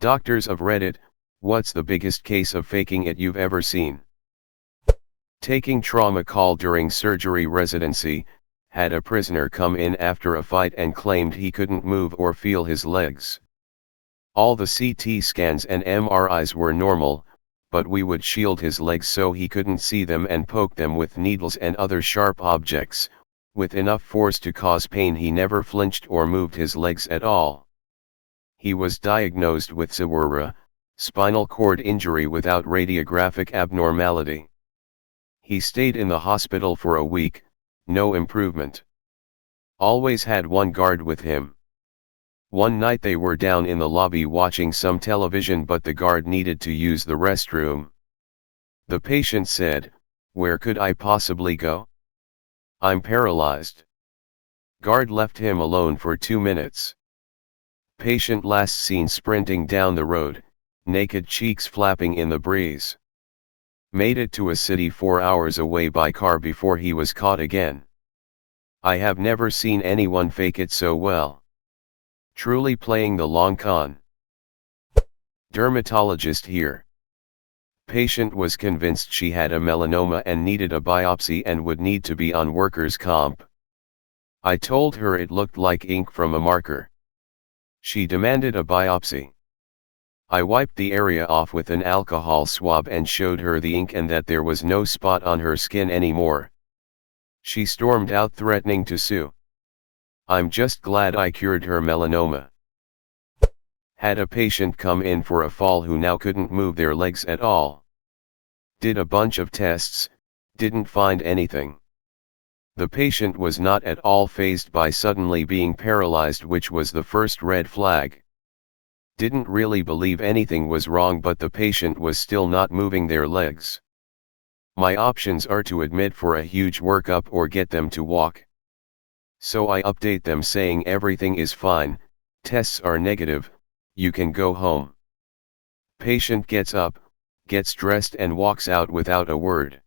Doctors of Reddit, what's the biggest case of faking it you've ever seen? Taking trauma call during surgery residency, had a prisoner come in after a fight and claimed he couldn't move or feel his legs. All the CT scans and MRIs were normal, but we would shield his legs so he couldn't see them and poke them with needles and other sharp objects, with enough force to cause pain. He never flinched or moved his legs at all. He was diagnosed with SWRA, spinal cord injury without radiographic abnormality. He stayed in the hospital for a week, no improvement. Always had one guard with him. One night they were down in the lobby watching some television, but the guard needed to use the restroom. The patient said, "Where could I possibly go? I'm paralyzed." Guard left him alone for 2 minutes. Patient last seen sprinting down the road, naked cheeks flapping in the breeze. Made it to a city 4 hours away by car before he was caught again. I have never seen anyone fake it so well. Truly playing the long con. Dermatologist here. Patient was convinced she had a melanoma and needed a biopsy and would need to be on workers' comp. I told her it looked like ink from a marker. She demanded a biopsy. I wiped the area off with an alcohol swab and showed her the ink and that there was no spot on her skin anymore. She stormed out threatening to sue. I'm just glad I cured her melanoma. Had a patient come in for a fall who now couldn't move their legs at all. Did a bunch of tests, didn't find anything. The patient was not at all fazed by suddenly being paralyzed, which was the first red flag. Didn't really believe anything was wrong, but the patient was still not moving their legs. My options are to admit for a huge workup or get them to walk. So I update them saying everything is fine, tests are negative, you can go home. Patient gets up, gets dressed and walks out without a word.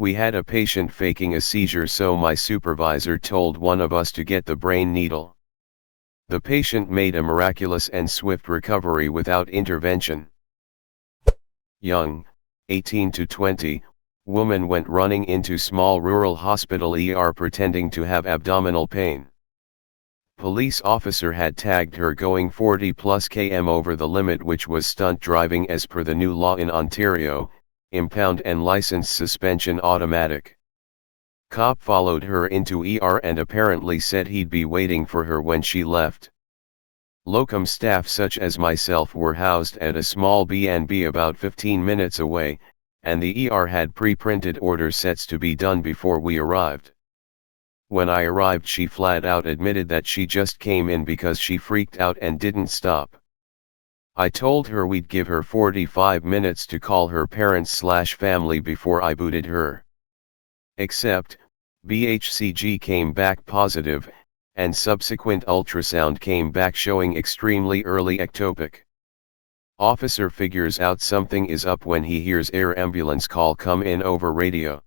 We had a patient faking a seizure, so my supervisor told one of us to get the brain needle. The patient made a miraculous and swift recovery without intervention. Young, 18 to 20, woman went running into small rural hospital ER pretending to have abdominal pain. Police officer had tagged her going 40+ km over the limit, which was stunt driving as per the new law in Ontario, impound and license suspension automatic. Cop followed her into ER and apparently said he'd be waiting for her when she left. Locum staff such as myself were housed at a small B&B about 15 minutes away, and the ER had pre-printed order sets to be done before we arrived. When I arrived, she flat out admitted that she just came in because she freaked out and didn't stop. I told her we'd give her 45 minutes to call her parents/family before I booted her. Except, BHCG came back positive, and subsequent ultrasound came back showing extremely early ectopic. Officer figures out something is up when he hears air ambulance call come in over radio.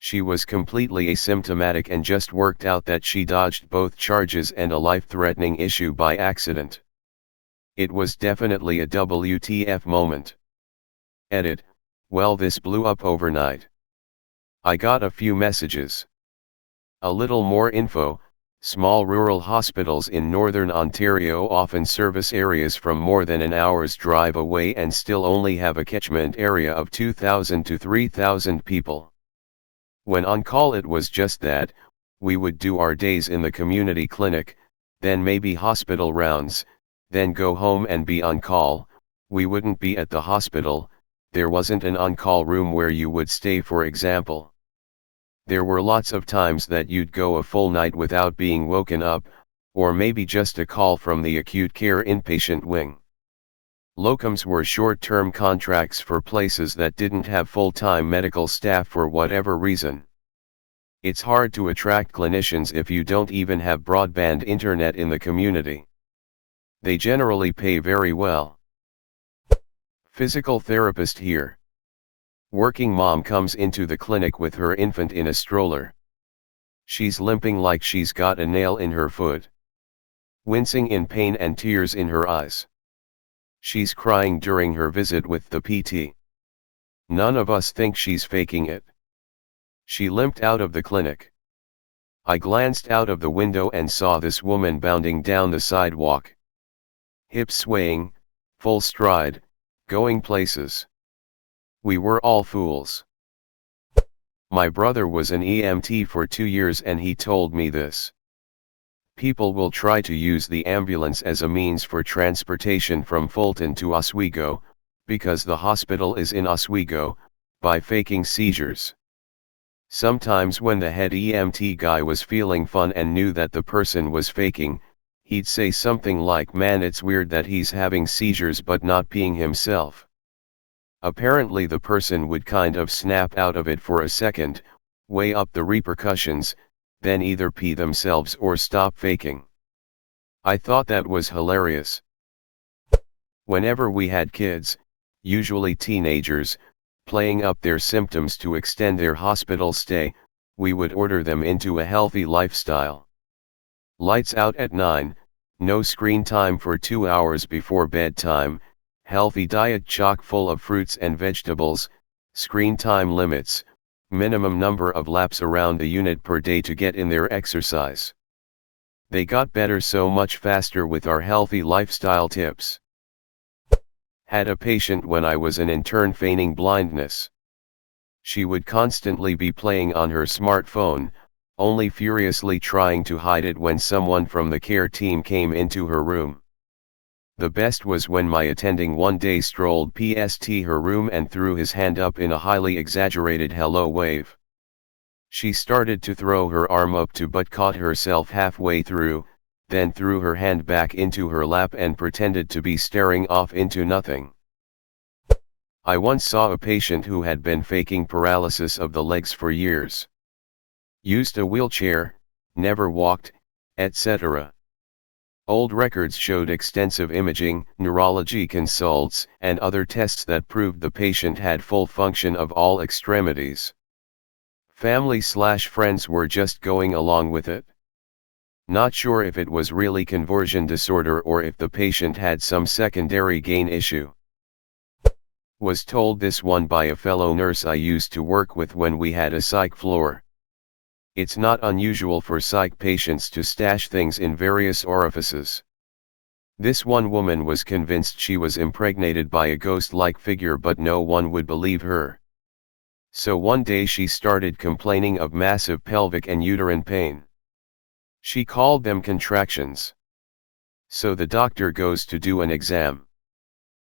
She was completely asymptomatic and just worked out that she dodged both charges and a life-threatening issue by accident. It was definitely a WTF moment. Edit, well, this blew up overnight. I got a few messages. A little more info. Small rural hospitals in northern Ontario often service areas from more than an hour's drive away and still only have a catchment area of 2,000 to 3,000 people. When on call, it was just that, we would do our days in the community clinic, then maybe hospital rounds, then go home and be on call. We wouldn't be at the hospital, there wasn't an on-call room where you would stay, for example. There were lots of times that you'd go a full night without being woken up, or maybe just a call from the acute care inpatient wing. Locums were short-term contracts for places that didn't have full-time medical staff for whatever reason. It's hard to attract clinicians if you don't even have broadband internet in the community. They generally pay very well. Physical therapist here. Working mom comes into the clinic with her infant in a stroller. She's limping like she's got a nail in her foot. Wincing in pain and tears in her eyes. She's crying during her visit with the PT. None of us think she's faking it. She limped out of the clinic. I glanced out of the window and saw this woman bounding down the sidewalk. Hips swaying, full stride, going places. We were all fools. My brother was an EMT for 2 years and he told me this. People will try to use the ambulance as a means for transportation from Fulton to Oswego, because the hospital is in Oswego, by faking seizures. Sometimes when the head EMT guy was feeling fun and knew that the person was faking, he'd say something like, "Man, it's weird that he's having seizures but not peeing himself." Apparently the person would kind of snap out of it for a second, weigh up the repercussions, then either pee themselves or stop faking. I thought that was hilarious. Whenever we had kids, usually teenagers, playing up their symptoms to extend their hospital stay, we would order them into a healthy lifestyle. Lights out at 9, no screen time for 2 hours before bedtime, healthy diet chock full of fruits and vegetables, screen time limits, minimum number of laps around the unit per day to get in their exercise. They got better so much faster with our healthy lifestyle tips. Had a patient when I was an intern feigning blindness. She would constantly be playing on her smartphone, only furiously trying to hide it when someone from the care team came into her room. The best was when my attending one day strolled past her room and threw his hand up in a highly exaggerated hello wave. She started to throw her arm up to but caught herself halfway through, then threw her hand back into her lap and pretended to be staring off into nothing. I once saw a patient who had been faking paralysis of the legs for years. Used a wheelchair, never walked, etc. Old records showed extensive imaging, neurology consults, and other tests that proved the patient had full function of all extremities. Family/friends were just going along with it. Not sure if it was really conversion disorder or if the patient had some secondary gain issue. Was told this one by a fellow nurse I used to work with when we had a psych floor. It's not unusual for psych patients to stash things in various orifices. This one woman was convinced she was impregnated by a ghost-like figure, but no one would believe her. So one day she started complaining of massive pelvic and uterine pain. She called them contractions. So the doctor goes to do an exam.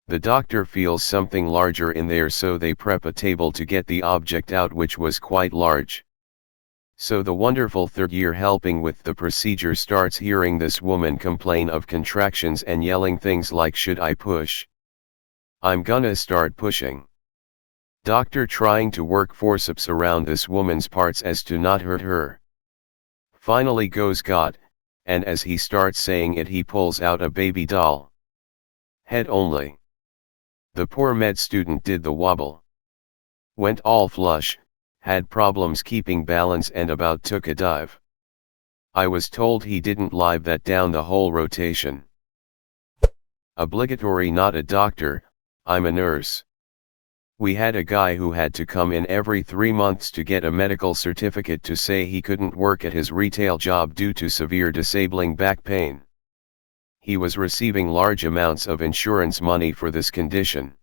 The doctor feels something larger in there, so they prep a table to get the object out, which was quite large. So the wonderful third year helping with the procedure starts hearing this woman complain of contractions and yelling things like, "Should I push? I'm gonna start pushing." Doctor trying to work forceps around this woman's parts as to not hurt her. Finally goes "God," and as he starts saying it, he pulls out a baby doll. Head only. The poor med student did the wobble. Went all flush, had problems keeping balance and about took a dive. I was told he didn't live that down the whole rotation. Obligatory. Not a doctor, I'm a nurse. We had a guy who had to come in every 3 months to get a medical certificate to say he couldn't work at his retail job due to severe disabling back pain. He was receiving large amounts of insurance money for this condition.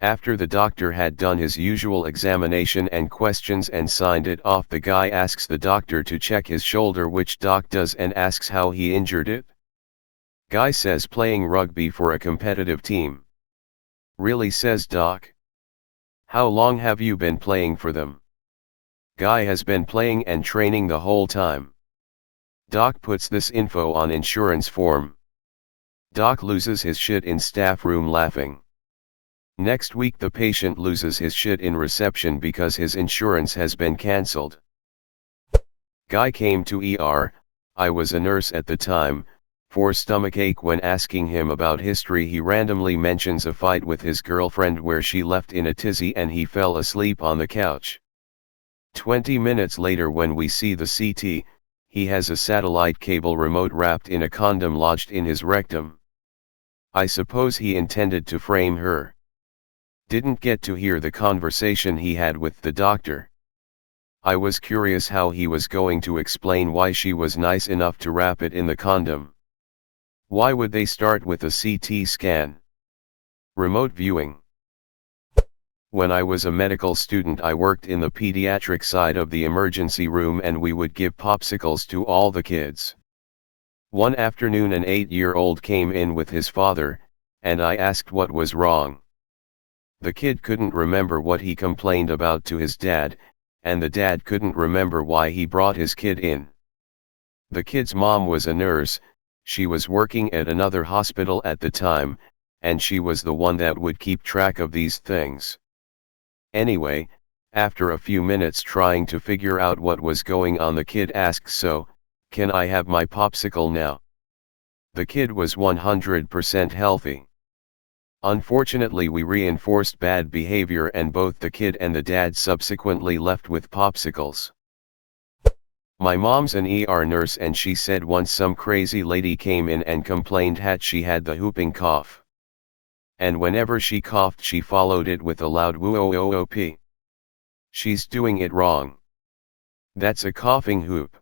After the doctor had done his usual examination and questions and signed it off, the guy asks the doctor to check his shoulder, which doc does, and asks how he injured it. Guy says playing rugby for a competitive team. Really, says doc. How long have you been playing for them? Guy has been playing and training the whole time. Doc puts this info on insurance form. Doc loses his shit in staff room laughing. Next week the patient loses his shit in reception because his insurance has been cancelled. Guy came to ER, I was a nurse at the time, for stomachache. When asking him about history, he randomly mentions a fight with his girlfriend where she left in a tizzy and he fell asleep on the couch. 20 minutes later, when we see the CT, he has a satellite cable remote wrapped in a condom lodged in his rectum. I suppose he intended to frame her. Didn't get to hear the conversation he had with the doctor. I was curious how he was going to explain why she was nice enough to wrap it in the condom. Why would they start with a CT scan? Remote viewing. When I was a medical student, I worked in the pediatric side of the emergency room, and we would give popsicles to all the kids. One afternoon an 8-year-old came in with his father, and I asked what was wrong. The kid couldn't remember what he complained about to his dad, and the dad couldn't remember why he brought his kid in. The kid's mom was a nurse. She was working at another hospital at the time, and she was the one that would keep track of these things. Anyway, after a few minutes trying to figure out what was going on, the kid asked, "So, can I have my popsicle now?" The kid was 100% healthy. Unfortunately, we reinforced bad behavior, and both the kid and the dad subsequently left with popsicles. My mom's an ER nurse, and she said once some crazy lady came in and complained she had the whooping cough. And whenever she coughed, she followed it with a loud whoop. She's doing it wrong. That's a coughing whoop.